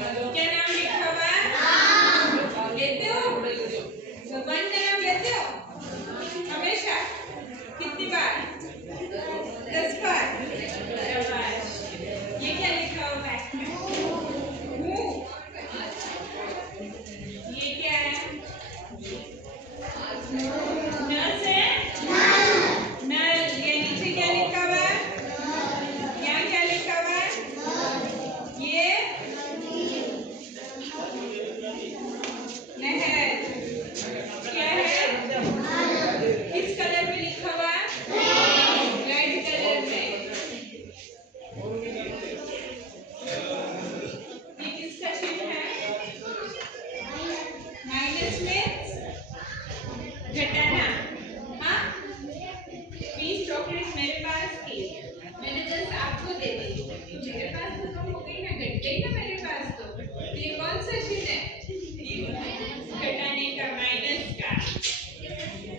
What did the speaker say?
क्या नाम लिखा हुआ है? लेते हो? वन का नाम लेते हो हमेशा? कितनी बार? 10 बार। ये क्या लिखा हुआ है? मुंह। ये क्या है? नर्स है? नल। ये नीचे क्या लिखा हुआ है? यहाँ क्या लिखा हुआ है? ये नहर। क्या है? किस कलर में लिखा हुआ है? रेड कलर में। ये किसका चिन्ह है? माइनस में